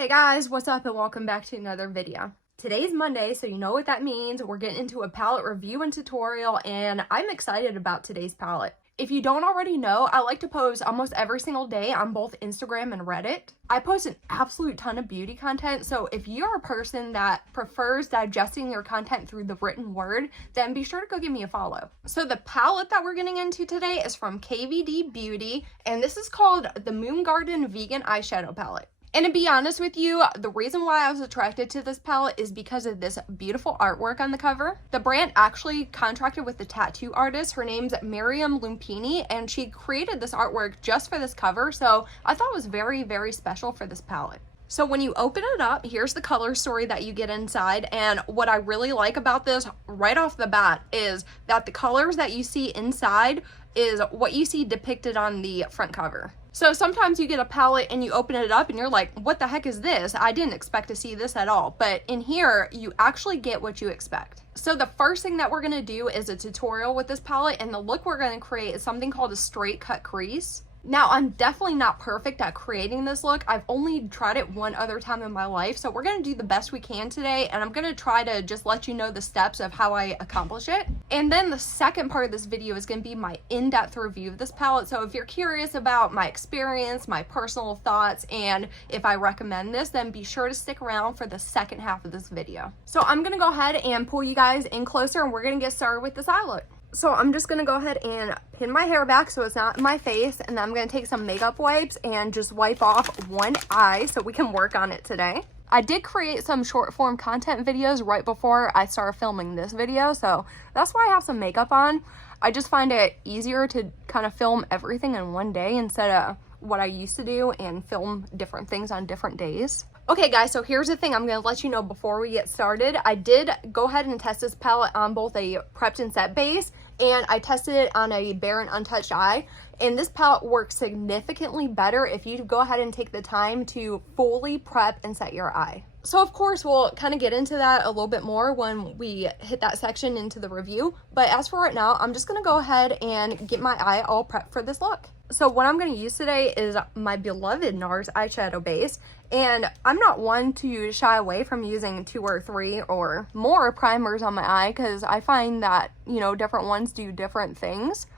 Hey guys, what's up and welcome back to another video. Today's Monday, so you know what that means. We're getting into a palette review and tutorial, and I'm excited about today's palette. If you don't already know, I like to post almost every single day on both Instagram and Reddit. I post an absolute ton of beauty content, so if you're a person that prefers digesting your content through the written word, then be sure to go give me a follow. So the palette that we're getting into today is from KVD Beauty, and this is called the Moongarden Vegan Eyeshadow Palette. And to be honest with you, the reason why I was attracted to this palette is because of this beautiful artwork on the cover. The brand actually contracted with the tattoo artist. Her name's Miriam Lumpini, and she created this artwork just for this cover, so I thought it was very, very special for this palette. So when you open it up, here's the color story that you get inside, and what I really like about this right off the bat is that the colors that you see inside is what you see depicted on the front cover. So sometimes you get a palette and you open it up and you're like, what the heck is this? I didn't expect to see this at all. But in here, you actually get what you expect. So the first thing that we're going to do is a tutorial with this palette, and the look we're going to create is something called a straight cut crease. Now, I'm definitely not perfect at creating this look. I've only tried it one other time in my life, so we're going to do the best we can today, and I'm going to try to just let you know the steps of how I accomplish it. And then the second part of this video is going to be my in-depth review of this palette, so if you're curious about my experience, my personal thoughts, and if I recommend this, then be sure to stick around for the second half of this video. So I'm going to go ahead and pull you guys in closer, and we're going to get started with this eye look. So I'm just going to go ahead and pin my hair back so it's not in my face, and then I'm going to take some makeup wipes and just wipe off one eye so we can work on it today. I did create some short form content videos right before I started filming this video, so that's why I have some makeup on. I just find it easier to kind of film everything in one day instead of what I used to do and film different things on different days. Okay guys, so here's the thing I'm going to let you know before we get started. I did go ahead and test this palette on both a prepped and set base, and I tested it on a bare and untouched eye, and this palette works significantly better if you go ahead and take the time to fully prep and set your eye. So of course we'll kind of get into that a little bit more when we hit that section into the review, but as for right now, I'm just going to go ahead and get my eye all prepped for this look. So what I'm going to use today is my beloved NARS eyeshadow base, and I'm not one to shy away from using 2 or 3 or more primers on my eye because I find that, you know, different ones do different things.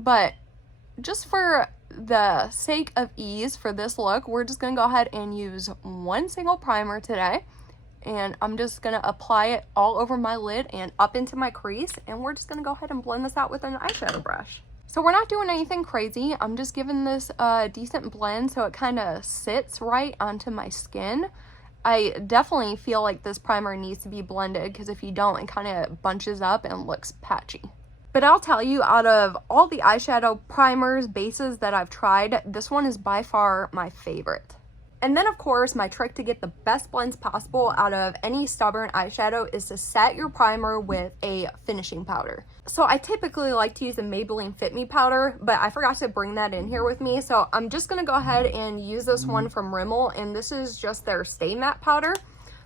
But just for the sake of ease for this look, we're just going to go ahead and use one single primer today, and I'm just going to apply it all over my lid and up into my crease, and we're just going to go ahead and blend this out with an eyeshadow brush. So we're not doing anything crazy. I'm just giving this a decent blend so it kind of sits right onto my skin. I definitely feel like this primer needs to be blended because if you don't, it kind of bunches up and looks patchy. But I'll tell you, out of all the eyeshadow primers, bases that I've tried, this one is by far my favorite. And then of course, my trick to get the best blends possible out of any stubborn eyeshadow is to set your primer with a finishing powder. So I typically like to use the Maybelline Fit Me powder, but I forgot to bring that in here with me. So I'm just going to go ahead and use this one from Rimmel, and this is just their Stay Matte powder.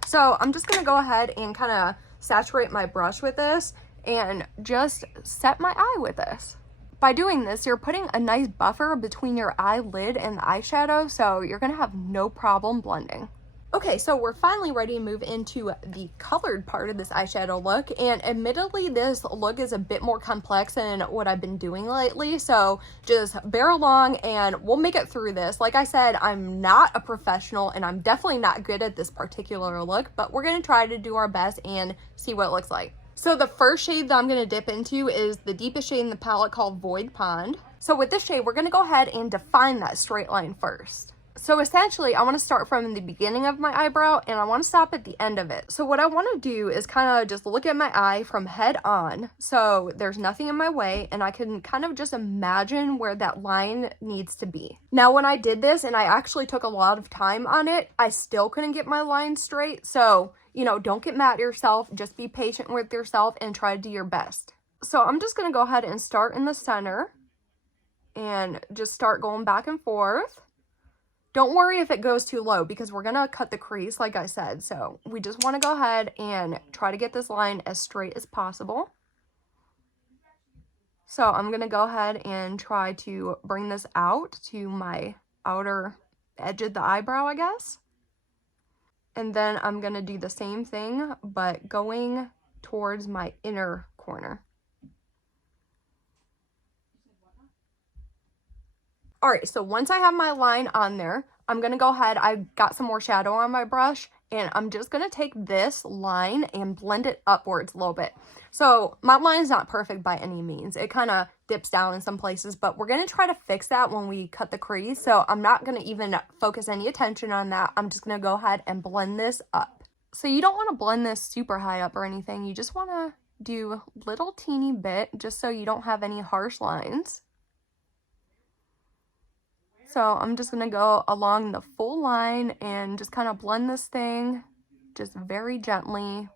So I'm just going to go ahead and kind of saturate my brush with this and just set my eye with this. By doing this, you're putting a nice buffer between your eyelid and the eyeshadow, so you're going to have no problem blending. Okay, so we're finally ready to move into the colored part of this eyeshadow look, and admittedly this look is a bit more complex than what I've been doing lately, so just bear along and we'll make it through this. Like I said, I'm not a professional and I'm definitely not good at this particular look, but we're going to try to do our best and see what it looks like. So the first shade that I'm going to dip into is the deepest shade in the palette called Void Pond. So with this shade, we're going to go ahead and define that straight line first. So essentially, I want to start from the beginning of my eyebrow and I want to stop at the end of it. So what I want to do is kind of just look at my eye from head on, so there's nothing in my way, and I can kind of just imagine where that line needs to be. Now when I did this, and I actually took a lot of time on it, I still couldn't get my line straight, so you know, don't get mad at yourself, just be patient with yourself and try to do your best. So I'm just going to go ahead and start in the center and just start going back and forth. Don't worry if it goes too low because we're going to cut the crease like I said. So we just want to go ahead and try to get this line as straight as possible. So I'm going to go ahead and try to bring this out to my outer edge of the eyebrow, I guess. And then I'm going to do the same thing, but going towards my inner corner. Alright, so once I have my line on there, I'm going to go ahead, I've got some more shadow on my brush, and I'm just going to take this line and blend it upwards a little bit. So my line is not perfect by any means. It kind of dips down in some places, but we're going to try to fix that when we cut the crease. So I'm not going to even focus any attention on that. I'm just going to go ahead and blend this up. So you don't want to blend this super high up or anything. You just want to do a little teeny bit just so you don't have any harsh lines. So I'm just going to go along the full line and just kind of blend this thing just very gently.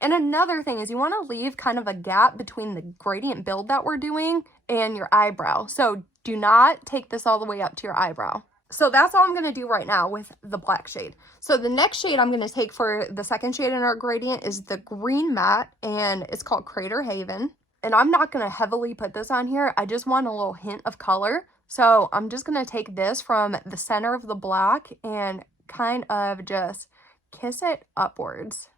And another thing is you want to leave kind of a gap between the gradient build that we're doing and your eyebrow. So do not take this all the way up to your eyebrow. So that's all I'm going to do right now with the black shade. So the next shade I'm going to take for the second shade in our gradient is the green matte, and it's called Crater Haven. And I'm not going to heavily put this on here. I just want a little hint of color. So I'm just going to take this from the center of the black and kind of just kiss it upwards.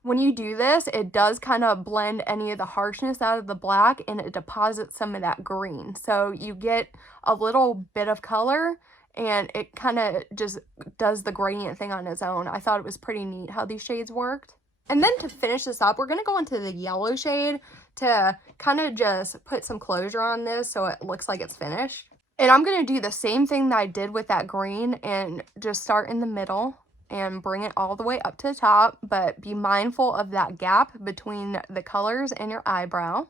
When you do this, it does kind of blend any of the harshness out of the black, and it deposits some of that green. So you get a little bit of color, and it kind of just does the gradient thing on its own. I thought it was pretty neat how these shades worked. And then to finish this up, we're going to go into the yellow shade to kind of just put some closure on this so it looks like it's finished. And I'm going to do the same thing that I did with that green and just start in the middle and bring it all the way up to the top, but be mindful of that gap between the colors and your eyebrow.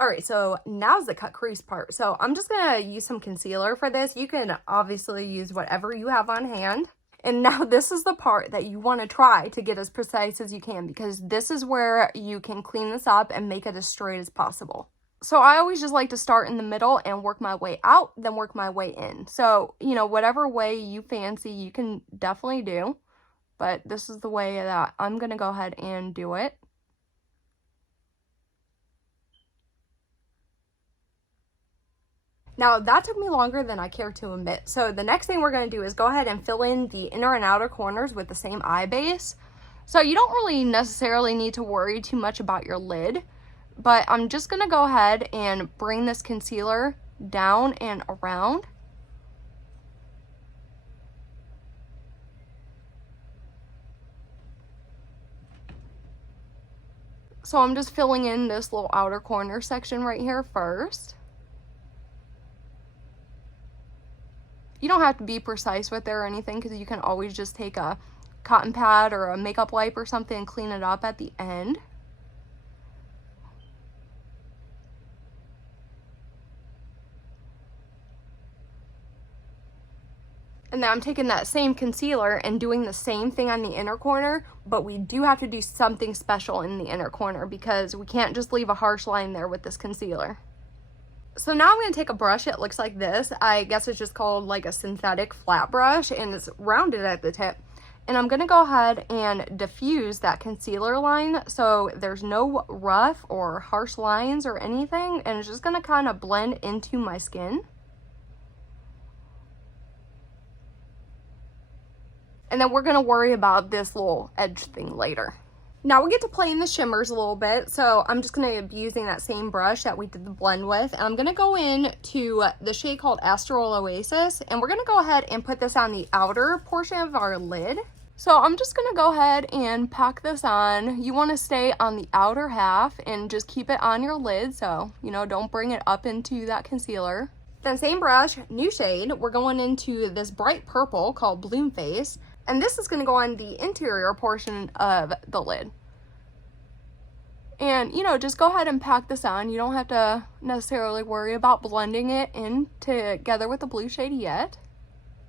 Alright, so now's the cut crease part. So I'm just going to use some concealer for this. You can obviously use whatever you have on hand. And now this is the part that you want to try to get as precise as you can, because this is where you can clean this up and make it as straight as possible. So I always just like to start in the middle and work my way out, then work my way in. So, you know, whatever way you fancy, you can definitely do. But this is the way that I'm going to go ahead and do it. Now, that took me longer than I care to admit. So the next thing we're going to do is go ahead and fill in the inner and outer corners with the same eye base. So you don't really necessarily need to worry too much about your lid. But I'm just going to go ahead and bring this concealer down and around. So I'm just filling in this little outer corner section right here first. You don't have to be precise with it or anything, because you can always just take a cotton pad or a makeup wipe or something and clean it up at the end. And then I'm taking that same concealer and doing the same thing on the inner corner, but we do have to do something special in the inner corner because we can't just leave a harsh line there with this concealer. So now I'm going to take a brush that looks like this. I guess it's just called like a synthetic flat brush, and it's rounded at the tip. And I'm going to go ahead and diffuse that concealer line so there's no rough or harsh lines or anything, and it's just going to kind of blend into my skin. And then we're going to worry about this little edge thing later. Now we get to play in the shimmers a little bit, so I'm just going to be using that same brush that we did the blend with. And I'm going to go in to the shade called Astral Oasis, and we're going to go ahead and put this on the outer portion of our lid. So I'm just going to go ahead and pack this on. You want to stay on the outer half and just keep it on your lid, so, you know, don't bring it up into that concealer. Then same brush, new shade, we're going into this bright purple called Bloom Face. And this is going to go on the interior portion of the lid. And, you know, just go ahead and pack this on. You don't have to necessarily worry about blending it in together with the blue shade yet.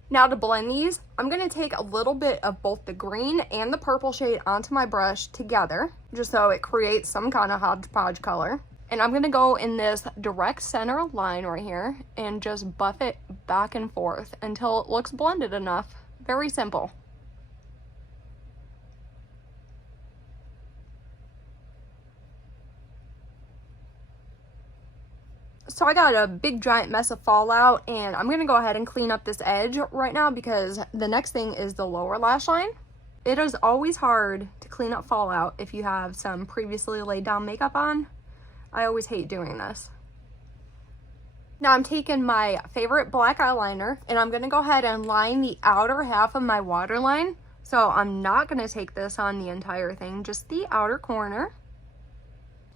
Now to blend these, I'm going to take a little bit of both the green and the purple shade onto my brush together, just so it creates some kind of hodgepodge color. And I'm going to go in this direct center line right here and just buff it back and forth until it looks blended enough. Very simple. So I got a big giant mess of fallout, and I'm going to go ahead and clean up this edge right now because the next thing is the lower lash line. It is always hard to clean up fallout if you have some previously laid down makeup on. I always hate doing this. Now I'm taking my favorite black eyeliner, and I'm going to go ahead and line the outer half of my waterline. So I'm not going to take this on the entire thing, just the outer corner.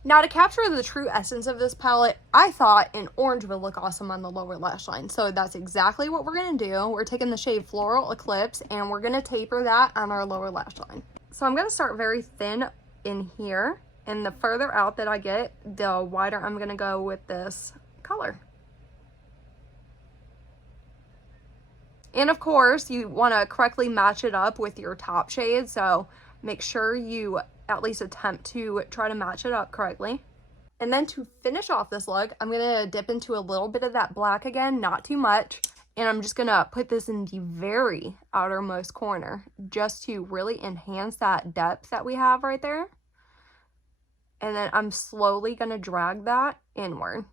Now to capture the true essence of this palette, I thought an orange would look awesome on the lower lash line. So that's exactly what we're going to do. We're taking the shade Floral Eclipse and we're going to taper that on our lower lash line. So I'm going to start very thin in here, and the further out that I get, the wider I'm going to go with this color. And of course, you want to correctly match it up with your top shade, so make sure you at least attempt to try to match it up correctly. And then to finish off this look, I'm going to dip into a little bit of that black again, not too much. And I'm just going to put this in the very outermost corner just to really enhance that depth that we have right there. And then I'm slowly going to drag that inward.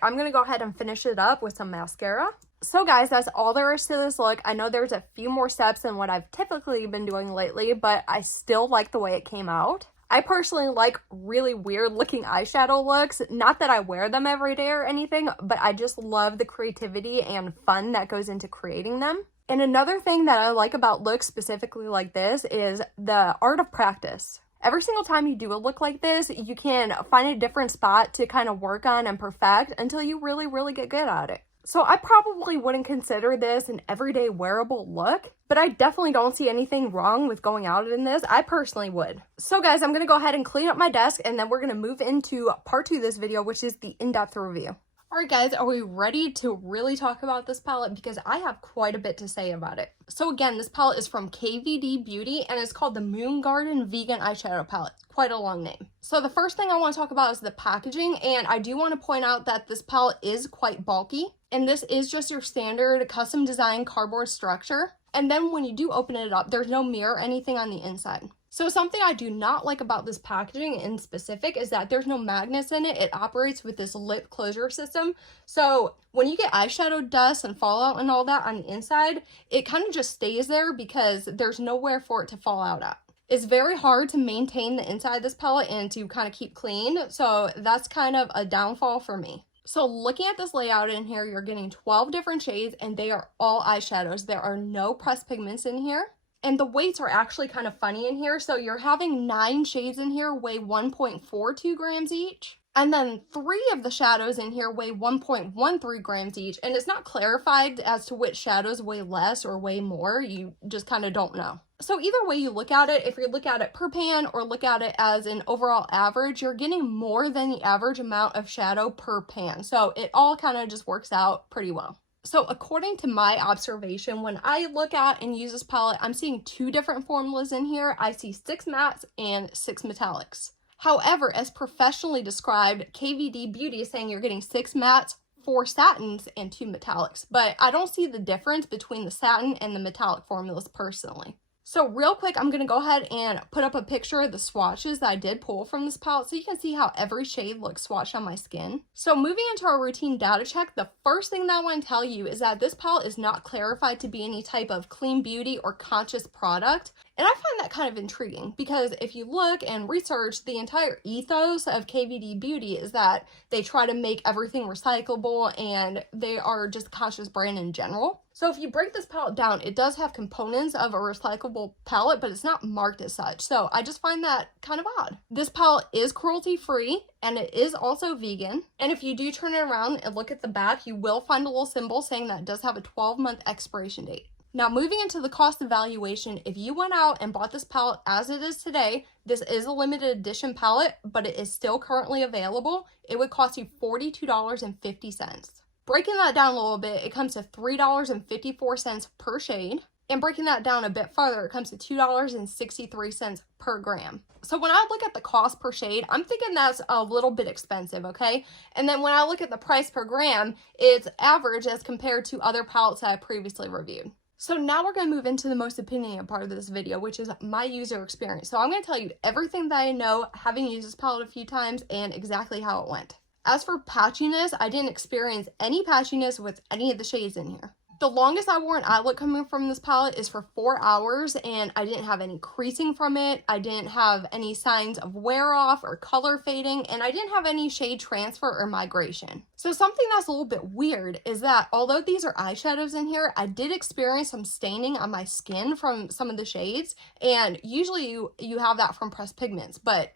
I'm going to go ahead and finish it up with some mascara. So guys, that's all there is to this look. I know there's a few more steps than what I've typically been doing lately, but I still like the way it came out. I personally like really weird looking eyeshadow looks. Not that I wear them every day or anything, but I just love the creativity and fun that goes into creating them. And another thing that I like about looks specifically like this is the art of practice. Every single time you do a look like this, you can find a different spot to kind of work on and perfect until you really get good at it. So I probably wouldn't consider this an everyday wearable look, but I definitely don't see anything wrong with going out in this. I personally would. So guys, I'm going to go ahead and clean up my desk, and then we're going to move into part 2 of this video, which is the in-depth review. Alright guys, are we ready to really talk about this palette? Because I have quite a bit to say about it. So again, this palette is from KVD Beauty and it's called the Moongarden Vegan Eyeshadow Palette. Quite a long name. So the first thing I want to talk about is the packaging, and I do want to point out that this palette is quite bulky. And this is just your standard custom design cardboard structure. And then when you do open it up, there's no mirror or anything on the inside. So something I do not like about this packaging in specific is that there's no magnets in it. It operates with this lip closure system. So when you get eyeshadow dust and fallout and all that on the inside, it kind of just stays there because there's nowhere for it to fall out at. It's very hard to maintain the inside of this palette and to kind of keep clean. So that's kind of a downfall for me. So looking at this layout in here, you're getting 12 different shades and they are all eyeshadows. There are no pressed pigments in here. And the weights are actually kind of funny in here. So you're having 9 shades in here weigh 1.42 grams each. And then 3 of the shadows in here weigh 1.13 grams each. And it's not clarified as to which shadows weigh less or weigh more. You just kind of don't know. So either way you look at it, if you look at it per pan or look at it as an overall average, you're getting more than the average amount of shadow per pan. So it all kind of just works out pretty well. So according to my observation, when I look at and use this palette, I'm seeing 2 different formulas in here. I see 6 mattes and 6 metallics. However, as professionally described, KVD Beauty is saying you're getting 6 mattes, 4 satins, and 2 metallics. But I don't see the difference between the satin and the metallic formulas personally. So real quick, I'm going to go ahead and put up a picture of the swatches that I did pull from this palette so you can see how every shade looks swatched on my skin. So moving into our routine data check, the first thing that I want to tell you is that this palette is not clarified to be any type of clean beauty or conscious product. And I find that kind of intriguing because if you look and research, the entire ethos of KVD Beauty is that they try to make everything recyclable and they are just a conscious brand in general. So if you break this palette down, it does have components of a recyclable palette, but it's not marked as such. So I just find that kind of odd. This palette is cruelty free and it is also vegan. And if you do turn it around and look at the back, you will find a little symbol saying that it does have a 12-month expiration date. Now moving into the cost evaluation, if you went out and bought this palette as it is today, this is a limited edition palette, but it is still currently available. It would cost you $42.50. Breaking that down a little bit, it comes to $3.54 per shade. And breaking that down a bit farther, it comes to $2.63 per gram. So when I look at the cost per shade, I'm thinking that's a little bit expensive, okay? And then when I look at the price per gram, it's average as compared to other palettes that I previously reviewed. So now we're going to move into the most opinionated part of this video, which is my user experience. So I'm going to tell you everything that I know, having used this palette a few times, and exactly how it went. As for patchiness, I didn't experience any patchiness with any of the shades in here. The longest I wore an eye look coming from this palette is for 4 hours, and I didn't have any creasing from it. I didn't have any signs of wear off or color fading, and I didn't have any shade transfer or migration. So something that's a little bit weird is that although these are eyeshadows in here, I did experience some staining on my skin from some of the shades, and usually you have that from pressed pigments, but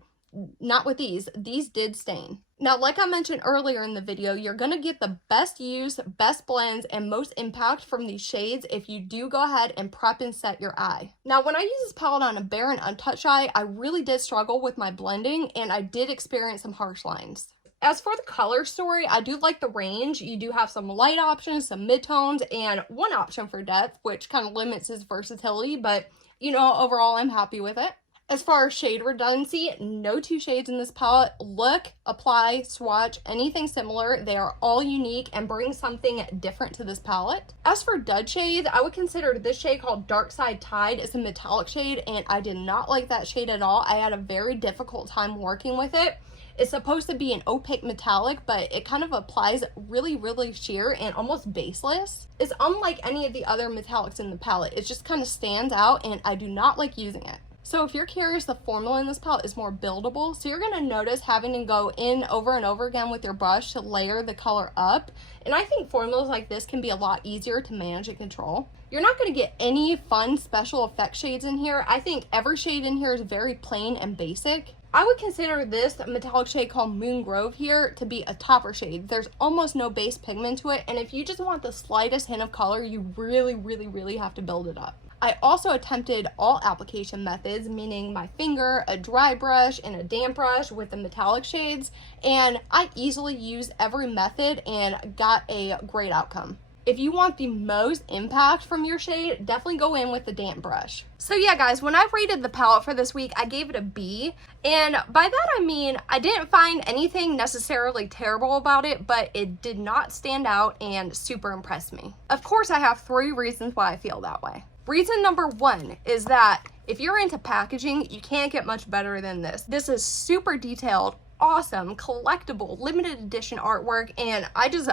not with these. These did stain. Now, like I mentioned earlier in the video, you're going to get the best use, best blends, and most impact from these shades if you do go ahead and prep and set your eye. Now, when I use this palette on a bare and untouched eye, I really did struggle with my blending, and I did experience some harsh lines. As for the color story, I do like the range. You do have some light options, some midtones, and one option for depth, which kind of limits its versatility, but, you know, overall, I'm happy with it. As far as shade redundancy, no two shades in this palette look, apply, swatch, anything similar. They are all unique and bring something different to this palette. As for dud shades, I would consider this shade called Dark Side Tide. It's a metallic shade, and I did not like that shade at all. I had a very difficult time working with it. It's supposed to be an opaque metallic, but it kind of applies really, really sheer and almost baseless. It's unlike any of the other metallics in the palette. It just kind of stands out, and I do not like using it. So if you're curious, the formula in this palette is more buildable. So you're going to notice having to go in over and over again with your brush to layer the color up. And I think formulas like this can be a lot easier to manage and control. You're not going to get any fun special effect shades in here. I think every shade in here is very plain and basic. I would consider this metallic shade called Moon Grove here to be a topper shade. There's almost no base pigment to it. And if you just want the slightest hint of color, you really, really, really have to build it up. I also attempted all application methods, meaning my finger, a dry brush, and a damp brush with the metallic shades, and I easily used every method and got a great outcome. If you want the most impact from your shade, definitely go in with the damp brush. So yeah, guys, when I rated the palette for this week, I gave it a B, and by that I mean I didn't find anything necessarily terrible about it, but it did not stand out and super impressed me. Of course, I have 3 reasons why I feel that way. Reason number 1 is that if you're into packaging, you can't get much better than this. This is super detailed, awesome, collectible, limited edition artwork, and I just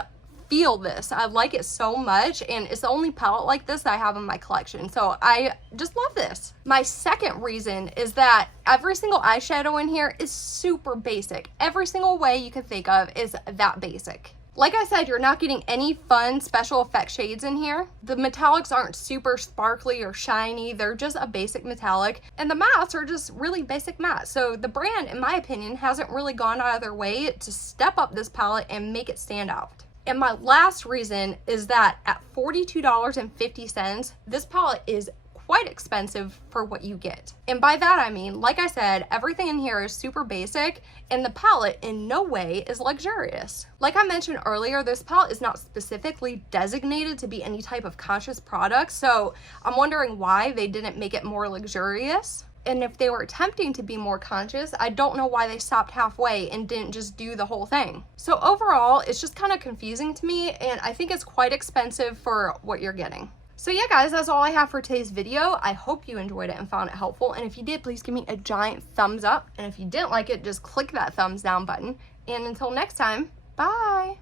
feel this. I like it so much, and it's the only palette like this that I have in my collection, so I just love this. My second reason is that every single eyeshadow in here is super basic. Every single way you can think of is that basic. Like I said, you're not getting any fun special effect shades in here. The metallics aren't super sparkly or shiny. They're just a basic metallic. And the mattes are just really basic mattes. So the brand, in my opinion, hasn't really gone out of their way to step up this palette and make it stand out. And my last reason is that at $42.50, this palette is quite expensive for what you get. And by that I mean, like I said, everything in here is super basic, and the palette in no way is luxurious. Like I mentioned earlier, this palette is not specifically designated to be any type of conscious product, so I'm wondering why they didn't make it more luxurious. And if they were attempting to be more conscious, I don't know why they stopped halfway and didn't just do the whole thing. So overall, it's just kind of confusing to me, and I think it's quite expensive for what you're getting. So yeah, guys, that's all I have for today's video. I hope you enjoyed it and found it helpful. And if you did, please give me a giant thumbs up. And if you didn't like it, just click that thumbs down button. And until next time, bye.